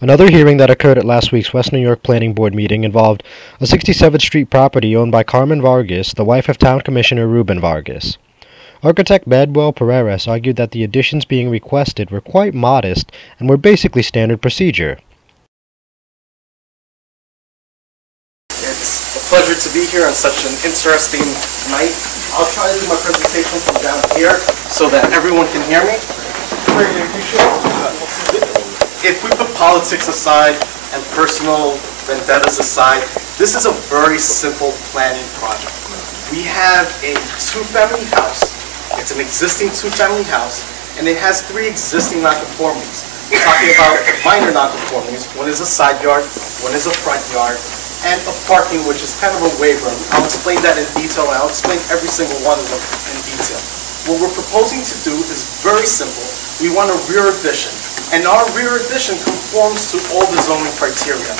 Another hearing that occurred at last week's West New York Planning Board meeting involved a 67th Street property owned by Carmen Vargas, the wife of Town Commissioner Ruben Vargas. Architect Manuel Pereira argued that the additions being requested were quite modest and were basically standard procedure. It's a pleasure to be here on such an interesting night. I'll try to do my presentation from down here so that everyone can hear me. If we put politics aside and personal vendettas aside, this is a very simple planning project. We have a two-family house. It's an existing two-family house, and it has three existing nonconformities. We're talking about minor nonconformities. One is a side yard, one is a front yard, and a parking, which is kind of a waiver. I'll explain that in detail, and I'll explain every single one of them in detail. What we're proposing to do is very simple. We want a rear addition. And our rear addition conforms to all the zoning criteria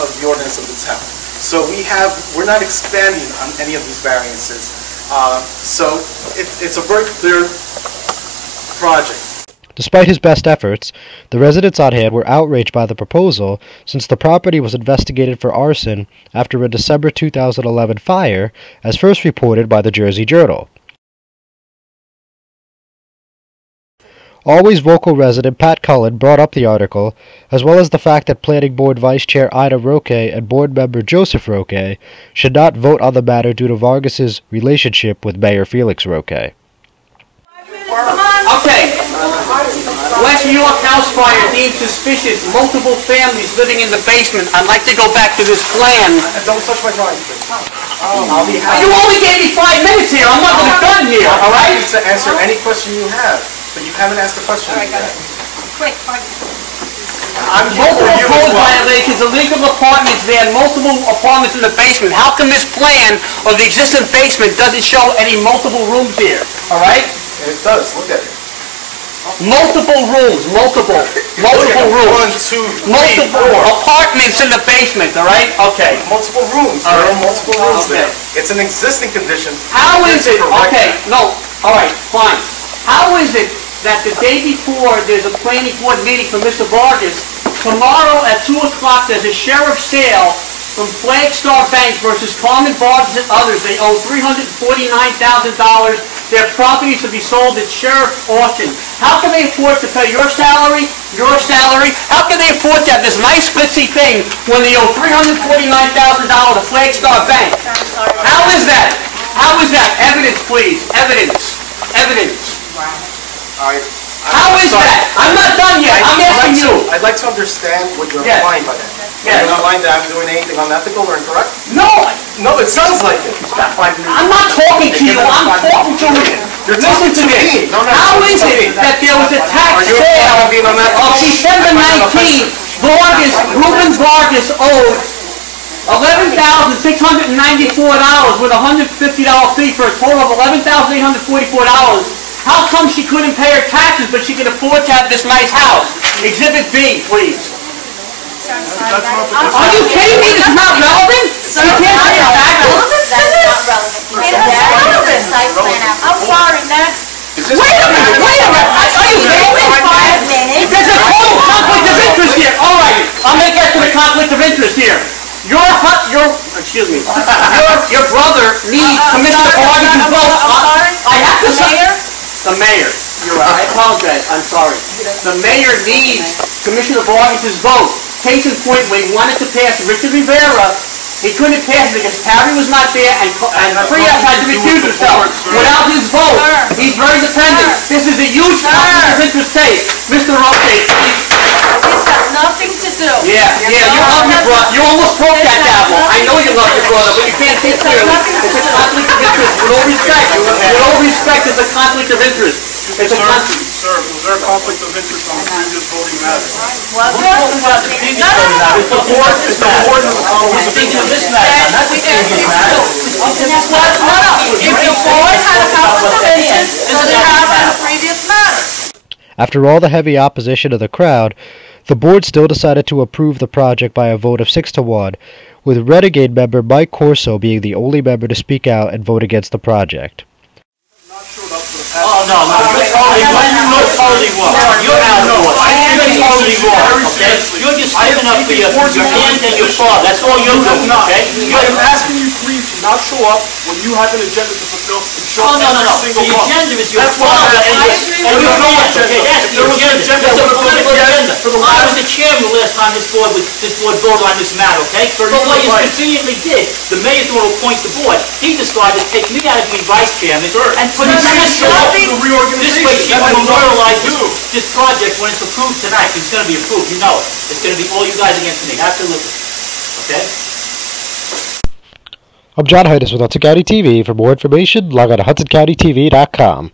of the ordinance of the town. So we're not expanding on any of these variances. So it's a very clear project. Despite his best efforts, the residents on hand were outraged by the proposal since the property was investigated for arson after a December 2011 fire, as first reported by the Jersey Journal. Always vocal resident Pat Cullen brought up the article, as well as the fact that Planning Board Vice Chair Ida Roque and Board Member Joseph Roque should not vote on the matter due to Vargas's relationship with Mayor Felix Roque. Okay. West New York house fire deemed suspicious. Multiple families living in the basement. I'd like to go back to this plan. Don't touch my drawing, please. You only gave me 5 minutes here. I'm not going to done here, all right? I'm happy to answer any question you have. But you haven't asked the question yet. Quick, I'm multiple code violations, illegal apartments there, multiple apartments in the basement. How come this plan of the existing basement doesn't show any multiple rooms here? All right? It does. Look at it. Multiple rooms, multiple rooms. 1, 2, 3, multiple 4 apartments in the basement, all right? Okay. Multiple rooms. There are multiple rooms there. It's an existing condition. How is it? Okay, no. All right, fine. How is it that the day before there's a planning board meeting for Mr. Vargas, tomorrow at 2 o'clock there's a sheriff's sale from Flagstar Bank versus Carmen Vargas and others. They owe $349,000. Their properties to be sold at sheriff's auction. How can they afford to pay your salary? How can they afford to have this nice glitzy thing when they owe $349,000 to Flagstar Bank? How is that? How is that? Evidence, please. Evidence. How is that? I'm not done yet. I'm asking you. I'd like to understand what you're implying by that. You're implying that I'm doing anything unethical or incorrect? No, it sounds like it. I'm not talking to you. I'm talking to you. Listen to this. How is it that there was a tax sale of December 19th? Ruben Vargas owed $11,694 with a $150 fee for a total of $11,844. How come she couldn't pay her taxes, but she could afford to have this nice house? Exhibit B, please. Are you kidding me? This is not relevant? You can't pay her taxes? I'm sorry, next. Wait a minute. Are you kidding me? There's a total conflict of interest here. All right, I'm going to get to the conflict of interest here. Your brother needs Commissioner Vargas' vote. I have to say, the mayor. You're right. I apologize. I'm sorry. The mayor needs Commissioner Vargas' vote. Case in point, when he wanted to pass Richard Rivera, he couldn't pass it because Harry was not there and Priya had to recuse herself. Without his vote, he's very dependent. This is a huge conflict of interest case. Mr. Roque, please. This has nothing to do. Yeah, you love your brother. You almost broke that gavel. I know you love your brother, but you can't see clearly. It's a conflict of interest. With all respect, it's a conflict of interest. It's a conflict. Sir, was there a conflict of interest on the previous voting matter? Was there? It's the board. It's the board of the conflict of interest. If the board had a conflict of interest, does it have on the previous matter? After all the heavy opposition of the crowd, the board still decided to approve the project by a vote of 6-1, with Renegade member Mike Corso being the only member to speak out and vote against the project. Oh, no. You're totally wrong. You're totally wrong. You're just up for your aunt and your father. That's all you're doing, okay? I am asking you please to not show up when you have an agenda to fulfill and show up Oh, no. every single The month. agenda is your That's what I'm father asking. and your There's no aunt, agenda. okay? That's If the there was an agenda. agenda, That's a I would've political voted yes agenda. for the I was last- the chairman the last time this board voted on this matter, okay? Sir, But what you're you right. conveniently did, the mayor thought to appoint the board. He decided to take me out of being vice chairman and put Sir, it you this show up to way. the reorganization. This way she That will has nothing memorialize to do. this project when it's approved tonight. It's gonna be approved, you know it. It's gonna be all you guys against me, absolutely. Okay? I'm John Heides with Hudson County TV. For more information, log on to HudsonCountyTV.com.